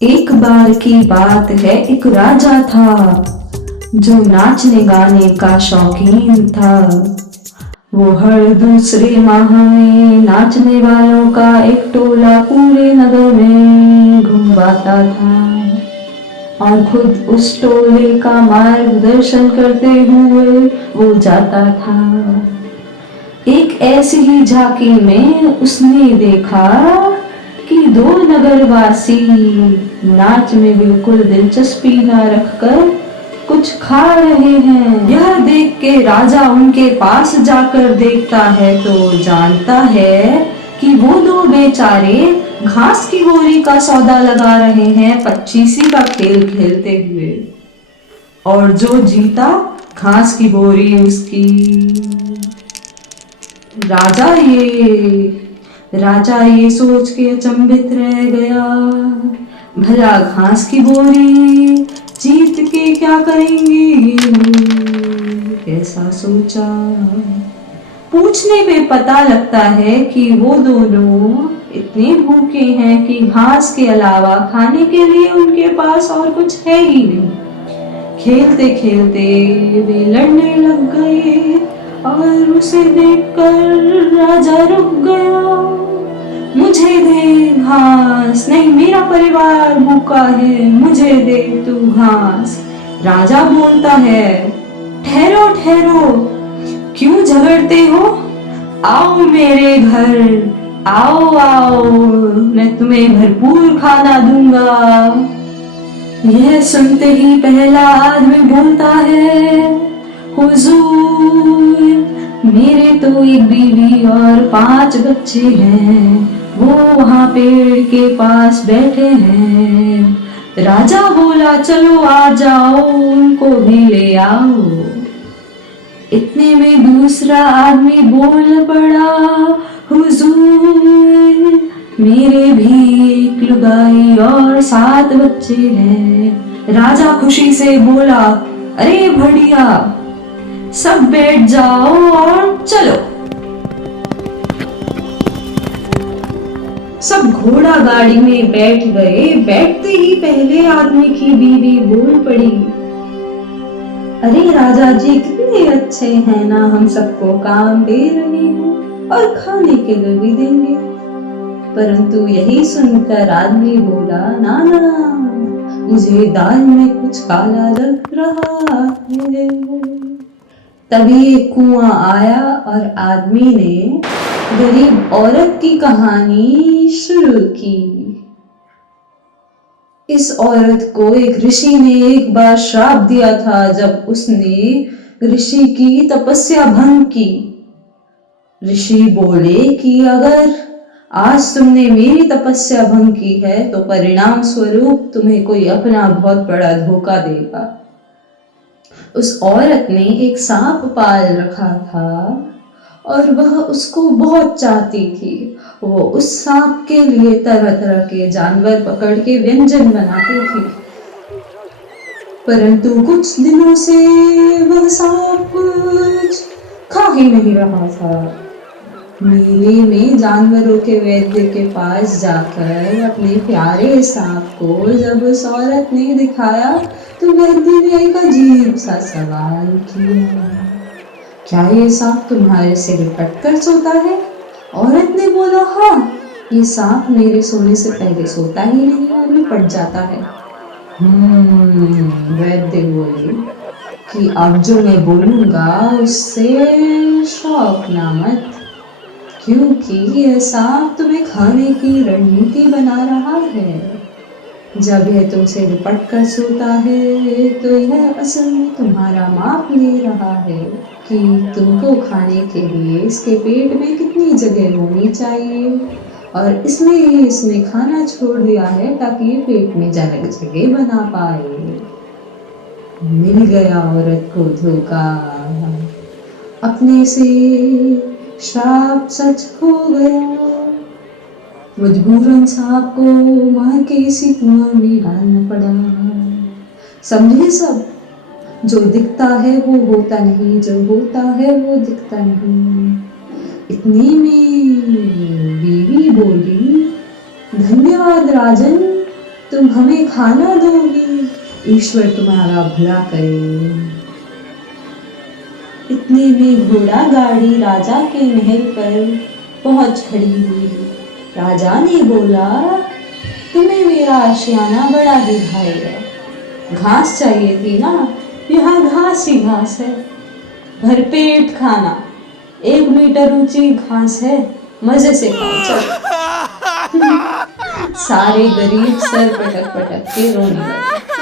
एक बार की बात है, एक राजा था जो नाचने गाने का शौकीन था। वो हर दूसरे माह में नाचने वालों का एक टोला पूरे नगर में घुमाता था और खुद उस टोले का मार्गदर्शन करते हुए वो जाता था। एक ऐसी ही झांकी में उसने देखा कि दो नगरवासी नाच में बिल्कुल दिलचस्पी न रखकर कुछ खा रहे हैं। यह देख के राजा उनके पास जाकर देखता है तो जानता है कि वो दो बेचारे घास की बोरी का सौदा लगा रहे हैं, पच्चीसी का खेल खेलते हुए। और जो जीता घास की बोरी उसकी। राजा ये सोच के अचंभित रह गया, भला घास की बोरी जीत के क्या करेंगे ये लोग, ऐसा सोचा। पूछने पे पता लगता है कि वो दोनों इतने भूखे हैं कि घास के अलावा खाने के लिए उनके पास और कुछ है ही नहीं। खेलते खेलते वे लड़ने लग गए और उसे देखकर राजा रुक गया। मुझे दे घास, नहीं मेरा परिवार भूखा है, मुझे दे तू घास। राजा बोलता है, ठहरो ठहरो, क्यों झगड़ते हो? आओ मेरे घर, आओ आओ, मैं तुम्हें भरपूर खाना दूंगा। यह सुनते ही पहला आदमी बोलता है, हुजूर, मेरे तो एक बीवी और 5 बच्चे हैं, वो वहाँ पेड़ के पास बैठे हैं। राजा बोला, चलो आ जाओ, उनको भी ले आओ। इतने में दूसरा आदमी बोल पड़ा, हुजूर, मेरे भी एक लुगाई और 7 बच्चे हैं। राजा खुशी से बोला, अरे बढ़िया, सब बैठ जाओ और चलो। सब घोड़ा गाड़ी में बैठ गए। बैठते ही पहले आदमी की बीवी बोल पड़ी, अरे राजा जी कितने अच्छे हैं ना, हम सबको काम दे रहे हैं और खाने के लिए भी देंगे। परंतु यही सुनकर आदमी बोला, ना ना, मुझे दाल में कुछ काला लग रहा है। तभी एक कुआं आया और आदमी ने गरीब औरत की कहानी शुरू की। इस औरत को एक ऋषि ने एक बार श्राप दिया था जब उसने ऋषि की तपस्या भंग की। ऋषि बोले कि अगर आज तुमने मेरी तपस्या भंग की है तो परिणाम स्वरूप तुम्हें कोई अपना बहुत बड़ा धोखा देगा। उस औरत ने एक सांप पाल रखा था और वह उसको बहुत चाहती थी। वो उस सांप के लिए तरह तरह के जानवर पकड़ के व्यंजन बनाती थी, परंतु कुछ दिनों से वह सांप कुछ खा ही नहीं रहा था। मेले में जानवरों के वैद्य के पास जाकर अपने प्यारे सांप को जब उस औरत ने दिखाया तो वैद्य ने एक अजीब सा सवाल किया, क्या ये सांप तुम्हारे से लिपट कर सोता है? औरत ने बोला, हाँ, ये सांप मेरे सोने से पहले सोता ही नहीं और लिपट जाता है। वैद्य बोले कि अब जो मैं बोलूंगा उससे शौकना मत, क्योंकि यह सांप तुम्हें खाने की रणनीति बना रहा है। जब यह तुमसे लिपट कर सोता है तो यह असल में तुम्हारा माप ले रहा है कि तुमको खाने के लिए इसके पेट में कितनी जगह होनी चाहिए, और इसलिए इसने खाना छोड़ दिया है ताकि ये पेट में जगह बना पाए। मिल गया औरत को धोखा, अपने से श्राप सच हो गया। मजबूरन सांप को मार के इसी कुआं में डालना पड़ा। समझे सब, जो दिखता है वो होता नहीं, जो होता है वो दिखता नहीं। इतने में बीवी बोली, धन्यवाद राजन, तुम हमें खाना दोगी, ईश्वर तुम्हारा भला करे। इतने में घोड़ा गाड़ी राजा के महल पर पहुंच खड़ी हुई। राजा ने बोला, तुम्हें मेरा आशियाना बड़ा ही भाएगा। घास चाहिए थी ना, यहाँ घास ही घास है, भरपेट खाना, 1 मीटर ऊंची घास है, मजे से खाओ चलो। सारे गरीब सर पटक पटक के रोने लगे।